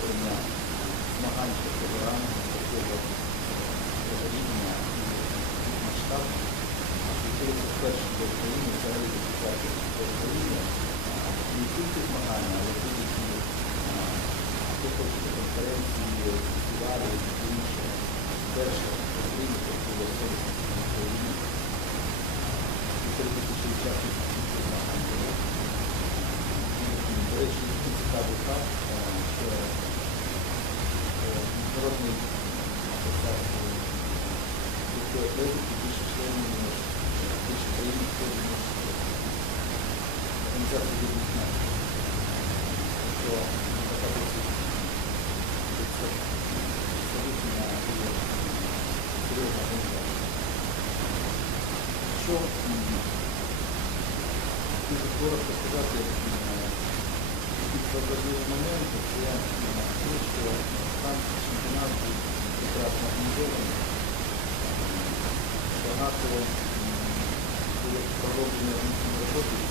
проведення змагань такого рангу, такого рівня і масштабу. Відбулося вперше в Україні, взагалі депутати в Україні. Не тільки змагання, але будь-які хто хоче конференції, фестивалі і інше. Перше в Україні це було совість в Україні. І три тисячі учасників цих змагань було. І, До речі, дуже цікавий факт, сейчас будет знать, что это событие. Событие на серьезно Еще хочу коротко сказать сообразили момент, я чувствую, что там чемпионат был прекрасно организован, что НАТО было продолжено работы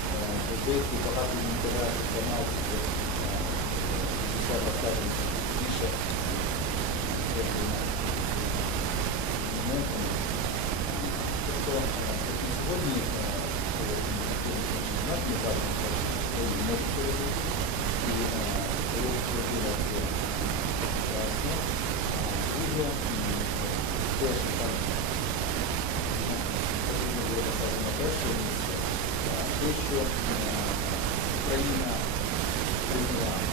деякі багато інтересів займаються, треба скажемо, більше моментами. Тобто такі сьогодні нас не бачимо, що ми можемо перевести, і було зробилося прекрасно. Друге, теж так, потрібно було поставити на перше Russia, Ukraine, eh, Ukraine.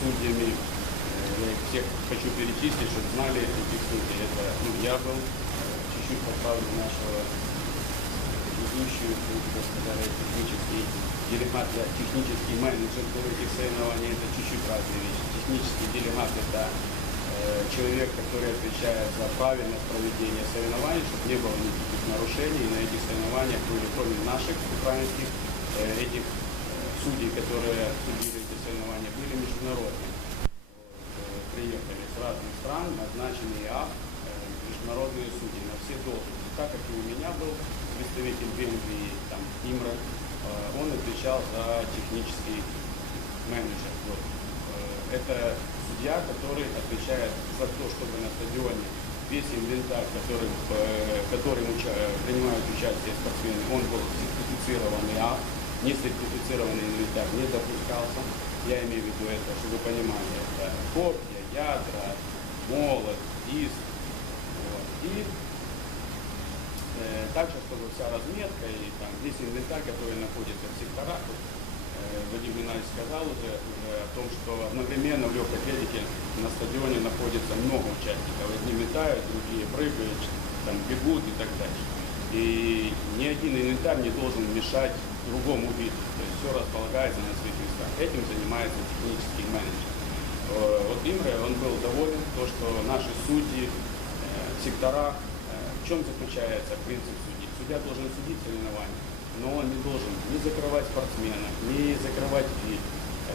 Судьями. Я их всех хочу перечислить, чтобы знали этих судей. Это ну, я был, чуть-чуть поставлю нашего ведущую, сказали, технический делегат, я технический менеджер был этих соревнований, это чуть-чуть разные вещи. Технический делегат это э, человек, который отвечает за правильное проведение соревнований, чтобы не было никаких нарушений. И на этих соревнованиях были, кроме наших украинских, э, этих судей, которые судили эти соревнования, были международные. Вот, э, приехали с разных стран, назначены ИАФ, э, международные судьи на все должности. Так как и у меня был представитель Венгрии, там, Имра, э, он отвечал за технический менеджер. Вот. Это судья, который отвечает за то, чтобы на стадионе весь инвентарь, который, которым уча- э, принимают участие спортсмены, он был сертифицированный А, несертифицированный инвентарь не допускался. Я имею в виду это, чтобы вы понимали, это копья, ядра, молот, диск. Вот. И Э, Также, чтобы вся разметка и там весь инвентарь, который находится в секторах, э, Вадим Геннадьевич сказал уже, уже о том, что одновременно в легкой атлетике на стадионе находится много участников. Одни метают, другие прыгают, там бегут и так дальше. И ни один инвентарь не должен мешать другому виду. То есть все располагается на своих местах. Этим занимается технический менеджер. Э, Вот Имре, он был доволен, то, что наши судьи э, в Э, чем заключается принцип судьи? Судья должен судить соревнования, но он не должен ни закрывать спортсмена, ни закрывать вид.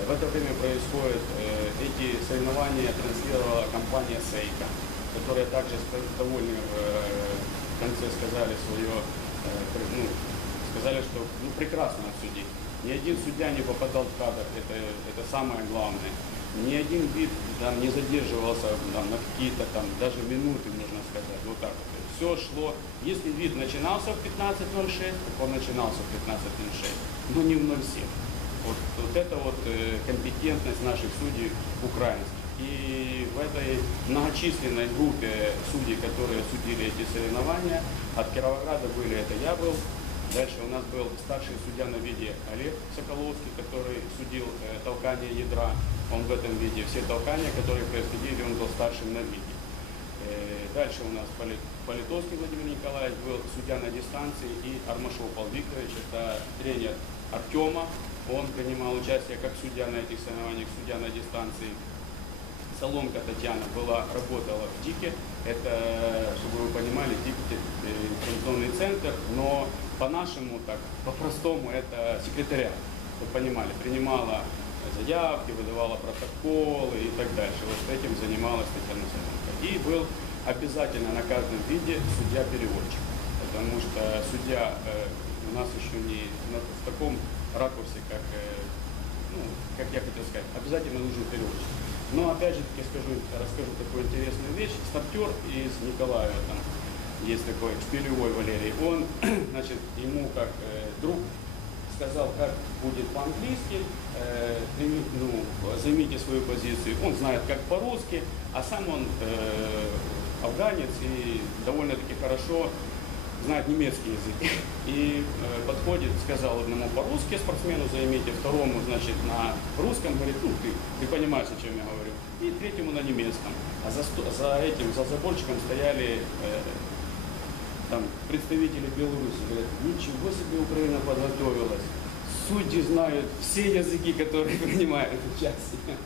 В это время происходит, э, эти соревнования транслировала компания Сейка, которая также довольны в конце сказали свое, ну, сказали, что ну, прекрасно отсудить. Ни один судья не попадал в кадр, это, это самое главное. Ни один вид там, не задерживался там, на какие-то там даже минуты, можно сказать, вот так вот. Все шло. Если вид начинался в 15.06, так он начинался в 15.06, но не в 0.7. Вот, вот это вот э, компетентность наших судей украинских. И в этой многочисленной группе судей, которые судили эти соревнования, от Кировограда были, это я был, Дальше у нас был старший судья на виде Олег Соколовский, который судил э, толкание ядра. Он в этом виде. Все толкания, которые происходили, он был старшим на виде. Э, Дальше у нас Поли- Политовский Владимир Николаевич был судья на дистанции и Армашов Павел Викторович, это тренер Артема. Он принимал участие как судья на этих соревнованиях, судья на дистанции. Соломка Татьяна была, работала в ДИКе. Это, чтобы вы понимали, ДИК э, информационный центр, но по-нашему, так, по-простому, это секретаря, чтобы понимали, принимала заявки, выдавала протоколы и так дальше. Вот этим занималась Татьяна Соломка. И был обязательно на каждом виде судья-переводчик, потому что судья э, у нас еще не в таком ракурсе, как, э, ну, как я хотел сказать, обязательно нужен переводчик. Но опять же таки скажу, расскажу такую интересную вещь. Стартер из Николаева, там есть такой Шпилевой Валерий, он, значит, ему как э, друг сказал, как будет по-английски, э, ну, займите свою позицию. Он знает как по-русски, а сам он э, афганец и довольно-таки хорошо знает немецкий язык. И э, подходит, сказал одному по-русски спортсмену займите, второму, значит, на русском, говорит, ну, ты, ты понимаешь, о чем я говорю. И третьему на немецком. А за, за этим, за заборчиком стояли э, там представители Беларуси говорят, ничего себе Украина подготовилась. Судьи знают все языки, которые принимают участие.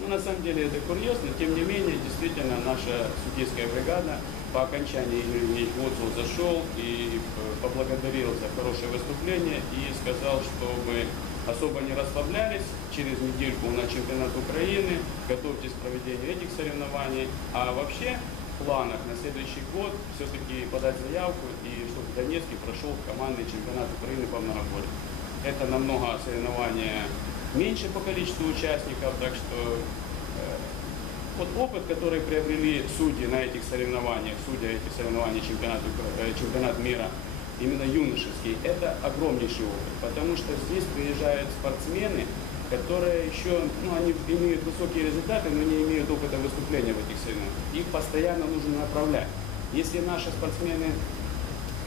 Ну, на самом деле это курьезно, тем не менее, действительно, наша судейская бригада по окончании игры в отзыв зашел и э, поблагодарил за хорошее выступление и сказал, что мы особо не расслаблялись. Через недельку у нас чемпионат Украины, готовьтесь к проведению этих соревнований. А вообще планах на следующий год все-таки подать заявку и чтобы в Донецке прошел командный чемпионат Украины по многоборью. Это намного соревнования меньше по количеству участников, так что э, вот опыт, который приобрели судьи на этих соревнованиях, судья этих соревнований чемпионат, э, чемпионат мира, именно юношеский, это огромнейший опыт, потому что здесь приезжают спортсмены, которые еще, ну, они имеют высокие результаты, но не имеют опыта выступления в этих соревнованиях. Их постоянно нужно направлять. Если наши спортсмены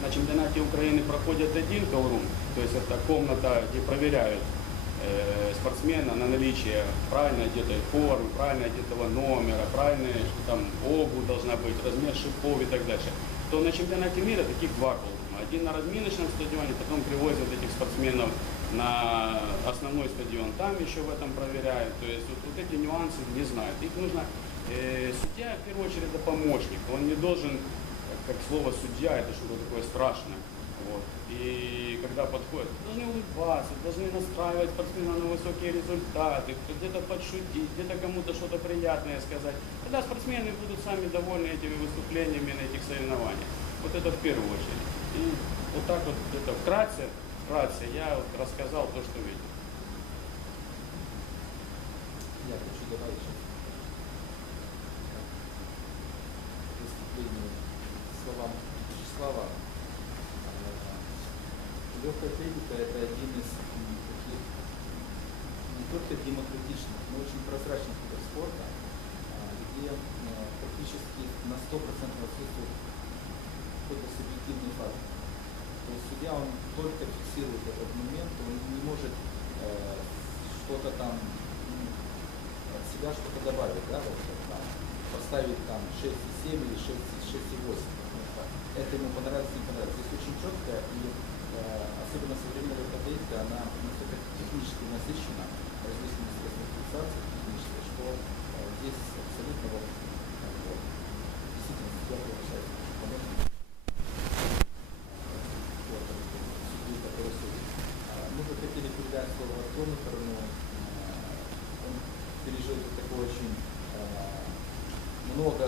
на чемпионате Украины проходят один колрум, то есть это комната, где проверяют э, спортсмена на наличие правильно одетой формы, правильно одетого номера, правильная там обувь должна быть, размер шипов и так дальше, то на чемпионате мира таких два колрума. Один на разминочном стадионе, потом привозят этих спортсменов на основной стадион, там еще в этом проверяют. То есть вот, вот эти нюансы не знают. Их нужно, э, судья в первую очередь это помощник, он не должен как слово судья, это что-то такое страшное. Вот. И когда подходят, должны улыбаться, должны настраивать спортсмена на высокие результаты, где-то подшутить, где-то кому-то что-то приятное сказать. Тогда спортсмены будут сами довольны этими выступлениями на этих соревнованиях. Вот это в первую очередь. И вот так вот это вкратце, вкратце я вот рассказал то, что видел. Я хочу добавить, что последним словам Вячеслава. Легкая атлетика – это один из м, таких не только демократичных, но очень прозрачных видов спорта, а, где э, практически на 100% отсутствует какой-то субъективный фактор. То есть судья, он только фиксирует этот момент, он не может э, что-то там м, от себя что-то добавить, да, вот, там, поставить там 6,7 или 6, 6,8. Это ему понравится, не понравится. Здесь очень четко и э, особенно современная легкоатлетика, она настолько технически насыщена различными средствами фиксации технической, что э, здесь абсолютно вот, как бы, действительно судья превращается в помощника вот, судьи, который судит. А, Мы бы хотели передать слово Артему Тарну. Он пережил тут такое очень а, много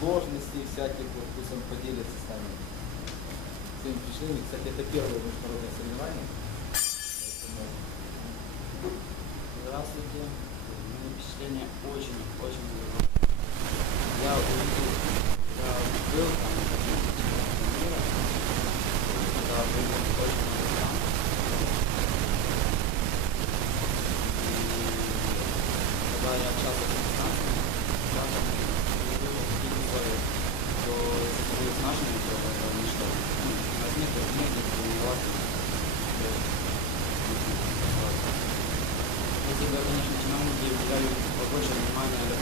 сложностей всяких, вот пусть он поделится с нами впечатлениями. Кстати, это первое on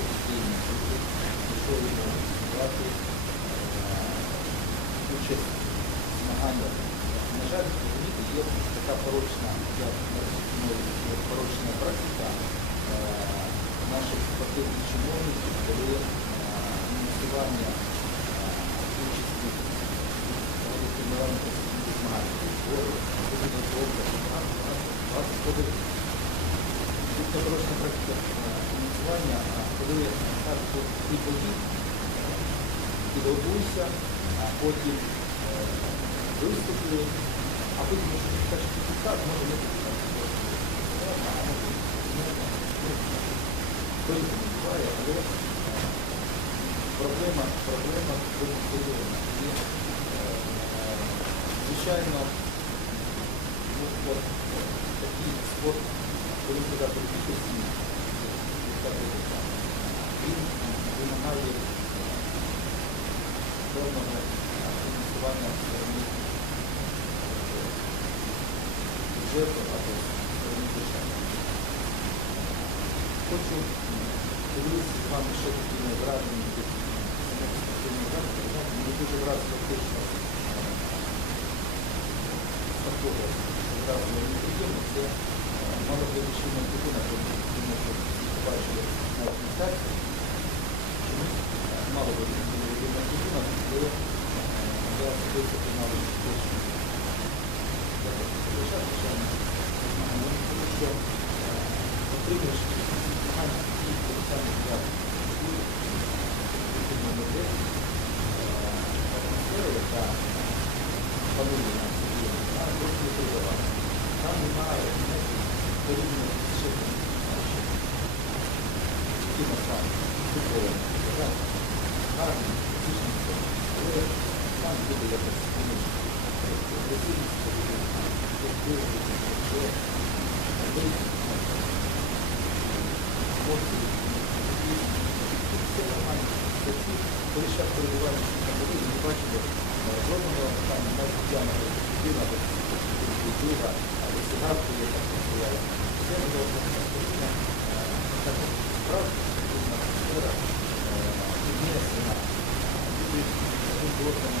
офіційні суди, що йому брати участь в змаганнях. На жаль, розумієте, є така порочна, я мовлю, є порочна практика в тренуванні спортивних змагань. Буде добре, багато, багато, багато сходить. Тут це порочна практика е, ініціювання, а коли кажуть, що ти подій, підготуйся, а потім е, виступили, а потім може ти скажеш, що ти так, може не так. По-різному буває, але е, проблема, проблема в цьому серйозна. І, е, звичайно, ну, от, е, такий спорт, коли казати кількості, він вимагає е, певного фінансування сторони бюджету або сторони держави. Хочу поділитися з вами ще такими враженнями від самого спортивного заходу. Знаєте, Мені дуже вразило фактично з такого враження неприємно. Це е, малоглядачівна трибуна, тому що всі побачили на трансляції. Чомусь е, мало глядачівна трибуна, де е, я особисто приймав участь. Звичайно, тому що отримуєш змагання і саме коли зараз перебуваємо на воді, ми бачимо жодного там навіть п'яного людина, або друга, або сигарку, яка стояла. Це буде одна так справді потрібна атмосфера, піднесена, люди один з одним,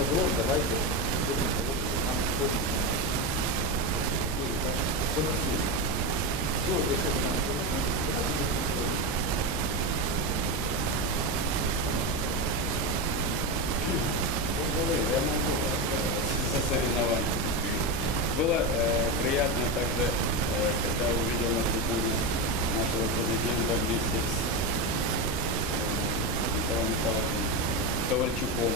Добро, давайте будемо говорити нам сьогодні. Поносили. Все, ви це нам Я могу э, со соревнований. Было э, приятно также, э, когда увидел на трибуне нашего президента вместе с э, Николаем Николаевичем Ковальчуком,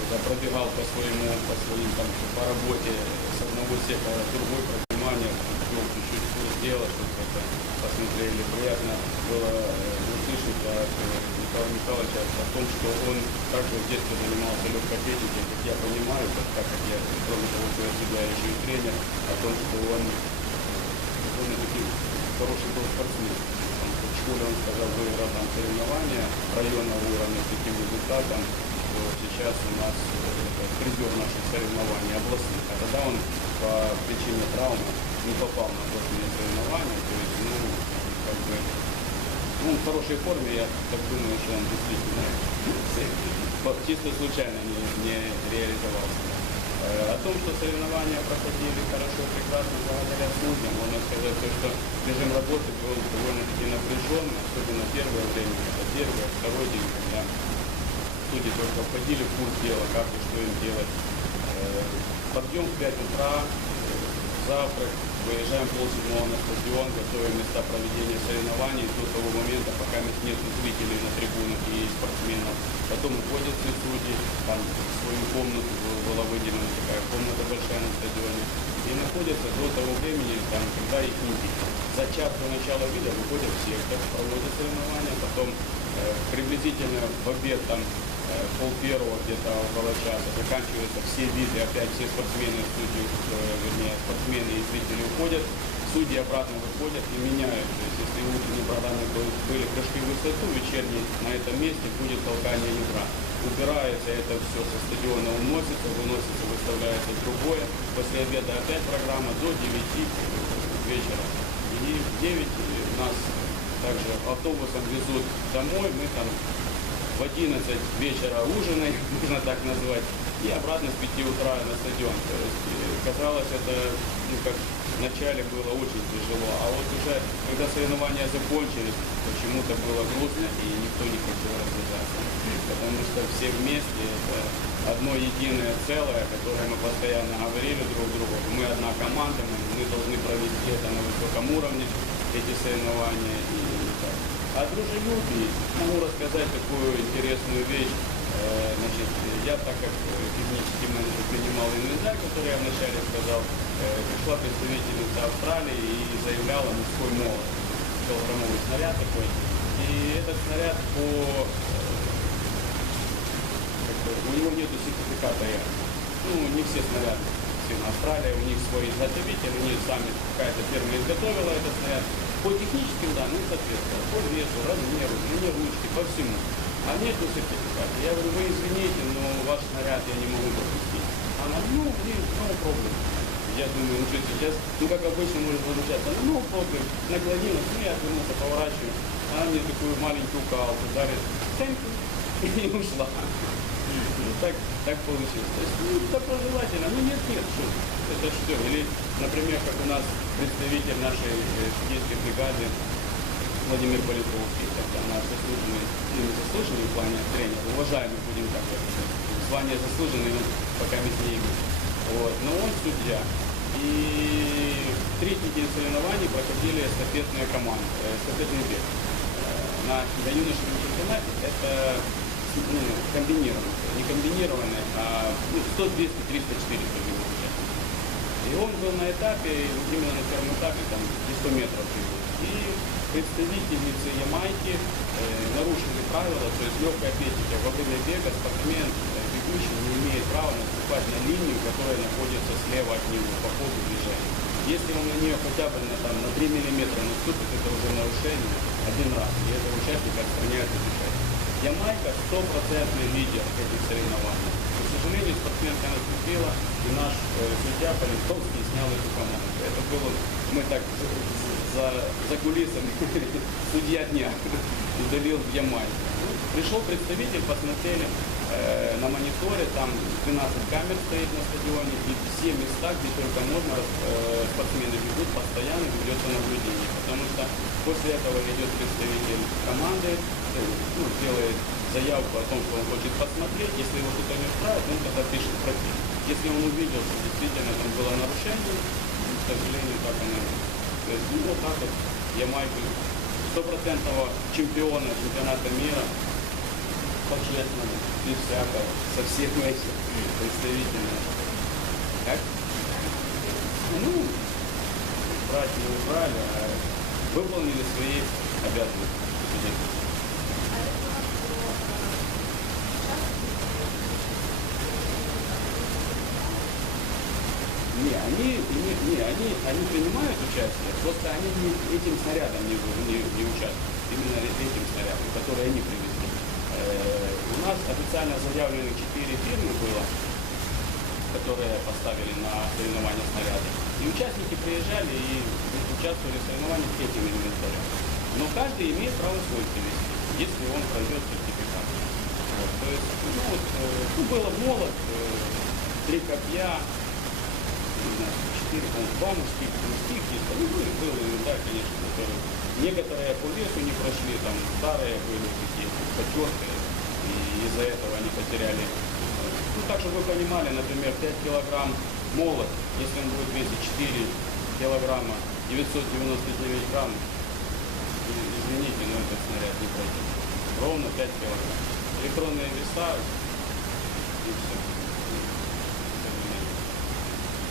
когда пробегал по своему, по своим там, по работе с одного сектора в другой, про внимание, чуть-чуть сделал, чтобы это посмотрели. Приятно было э, услышать от э, Николая Михайловича о том, что он также в детстве занимался легкой как я понимаю, так, так как я, кроме того, что я всегда еще и тренер, о том, что он довольно-таки хороший был спортсмен. В школе он сказал, выиграл там соревнования районного уровня с таким результатом. что сейчас у нас э, призер наших соревнований областных, а тогда он по причине травмы не попал на прошлые соревнования, то есть, ну, как бы, ну, в хорошей форме, я так думаю, что он действительно чисто случайно не, не реализовался. Э, О том, что соревнования проходили хорошо, прекрасно благодаря судьям, можно сказать, то, что режим работы был довольно-таки напряженный, особенно первое время, это первый, второй день, когда судьи только входили в курс дела, как и что им делать. Э, Подъем в 5 утра, э, завтрак, выезжаем полседьмого на стадион, готовим места проведения соревнований до того момента, пока нет зрителей на трибунах и спортсменов. Потом уходят все судьи, там свою комнату была выделена такая комната большая на стадионе, и находятся до того времени, там, когда их не видно. За час до начала вида выходят все, кто проводят соревнования, потом э, приблизительно в обед там пол первого где-то около часа заканчиваются все виды, опять все спортсмены, судьи, э, вернее, спортсмены и зрители уходят, судьи обратно выходят и меняют. То есть если в утренней программе были- прыжки в высоту, вечерней на этом месте будет толкание ядра. Убирается это все со стадиона, уносится, выносится, выставляется другое. После обеда опять программа до 9 вечера. И в 9 нас также автобусом везут домой, мы там в 11 вечера ужинаем, можно так назвать, и обратно с 5 утра на стадион. То есть э, казалось это, ну как в начале было очень тяжело, а вот уже когда соревнования закончились, почему-то было грустно и никто не хотел разбежаться. Потому что все вместе это одно единое целое, которое мы постоянно говорили друг другу. Мы одна команда, мы, мы должны провести это на высоком уровне, эти соревнования. И так. А дружелюбие, могу рассказать такую интересную вещь. Э, Значит, я так как э, технический менеджер принимал инвентарь, который я вначале сказал, э, пришла представительница Австралии и заявляла мужской молот. Килограммовый снаряд такой. И этот снаряд по у него нет сертификата я. Ну, не все снаряды. Сильно Австралия, у них свой изготовитель, у них сами какая-то фирма изготовила этот снаряд. По техническим данным соответственно, по весу, размеру, длине ручки, по всему. А нету сертификата. Я говорю, вы извините, но ваш снаряд я не могу пропустить. Она, ну, блин, no problem. Я думаю, ну что сейчас, ну как обычно может возмущаться, ну, no problem. Наклонилась, ну я отвернулся, поворачиваю. Она мне такую маленькую калку дарит. Thank. И ушла. Так, так получилось. То есть, ну, доброжелательно. Ну, нет, нет, что, это что? Или, например, как у нас представитель нашей э, судейской бригады Владимир Политовский, это наш заслуженный, ну, заслуженный в плане тренер, уважаемый, будем так говорить. Звание заслуженный, он пока не имеет. Вот. Но он судья. И третий день соревнований проходили эстафетные команды, э, эстафетный бег. Э, На, на юношеском чемпионате это ну, комбинированное, не комбинированное, а ну, 100, 200, 300, 400 бегут. И он был на этапе, именно на первом этапе, там, где 100 метров бегут. И представительницы Ямайки э, нарушили правила, то есть легкая атлетика во время бега спортсмен э, бегущий не имеет права наступать на линию, которая находится слева от него по ходу движения. Если он на нее хотя бы на, там, на 3 миллиметра наступит, это уже нарушение один раз, и этого участника отстраняют от. Ямайка стопроцентный лидер этих соревнований. К сожалению, спортсменка наступила, и наш э, судья Политовский снял эту команду. Это было, мы так за, за, кулисами, судья дня, удалил Ямайку. Пришел представитель, посмотрели на мониторе, там 12 камер стоит на стадионе, и все места, где только можно, э, спортсмены бегут, постоянно ведется наблюдение. Потому что после этого идет представитель команды, э, ну, делает заявку о том, что он хочет посмотреть. Если его что-то не устраивает, он тогда пишет против. Если он увидел, что действительно там было нарушение, к сожалению, так оно. То есть, ну, вот так вот Ямайку стопроцентного чемпиона чемпионата мира по-честному, без всякого, со всех этих представителей. Как? Ну, брать не убрали, а выполнили свои обязанности. Не, они, не, не, они, они принимают участие, просто они не, этим снарядом не, не, не участвуют, именно этим снарядом, который они привезли. У нас официально заявленных 4 фирмы было, которые поставили на соревнования снаряды. И участники приезжали и участвовали в соревнованиях третьим инвентарем. Но каждый имеет право свойственности, если он пройдет сертификат. Вот, то есть, ну, вот, э, ну, было молот, э, три копья, не знаю, четыре, по-моему, два мужских, мужских есть, ну, был, инвентарь, конечно, некоторые по весу не прошли, там, старые были такие, потертые, и из-за этого они потеряли. Ну, так, чтобы вы понимали, например, 5 килограмм молот, если он будет весить 4 килограмма, 999 грамм, извините, но этот снаряд не пройдет. Ровно 5 килограмм. Электронные веса и все.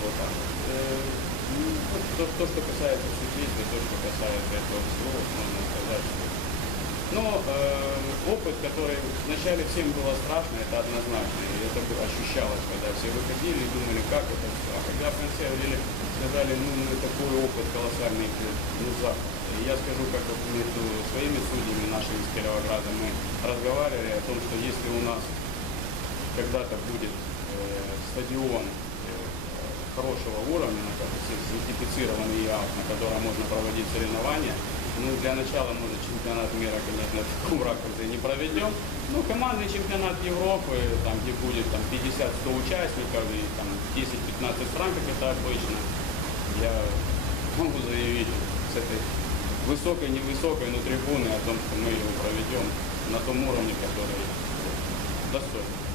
Вот так. Ну, то, то, что касается судейства, то, что касается этого всего, можно сказать, что но э, опыт, который вначале всем было страшно, это однозначно. И это ощущалось, когда все выходили и думали, как это все. А когда в конце говорили, сказали, ну, мы такой опыт колоссальный, ну, завтра. И я скажу, как вот между своими судьями, нашими из Кировограда, мы разговаривали о том, что если у нас когда-то будет э, стадион э, хорошего уровня, на сертифицированный ИАФ, на котором можно проводить соревнования, ну, для начала, может, чемпионат мира, конечно, в таком ракурсе не проведем. Ну, командный чемпионат Европы, там, где будет там, 50-100 участников и там 10-15 стран, как это обычно, я могу заявить с этой высокой, невысокой, но трибуны о том, что мы его проведем на том уровне, который достойный.